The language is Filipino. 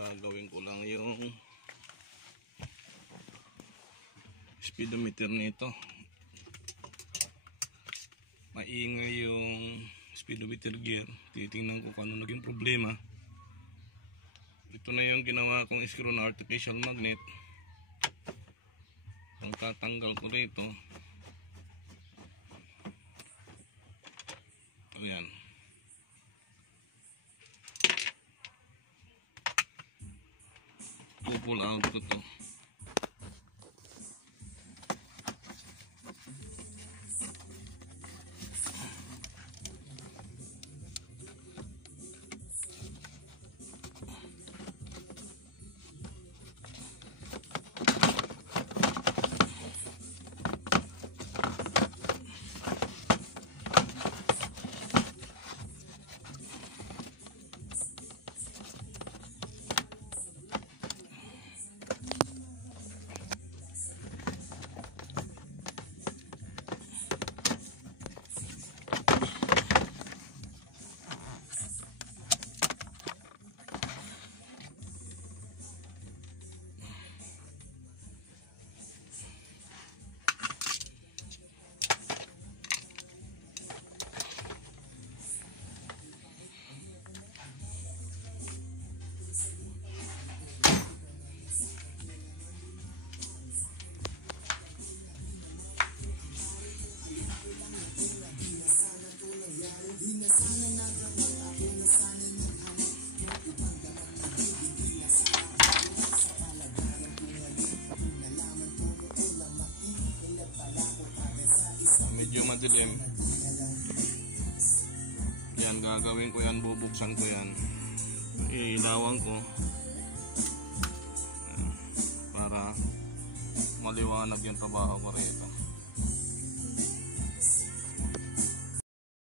Gagawin ko lang yung speedometer nito. Maingay yung speedometer gear. Titingnan ko kung ano naging problema. Ito na yung ginawa kong screw na artificial magnet. Ang tatanggal ko rito, ayan, pull out ko to. Medyo madilim. Yan, gagawin ko yan, bubuksan ko yan, ilawan ko para maliwanag yung trabaho ko rito.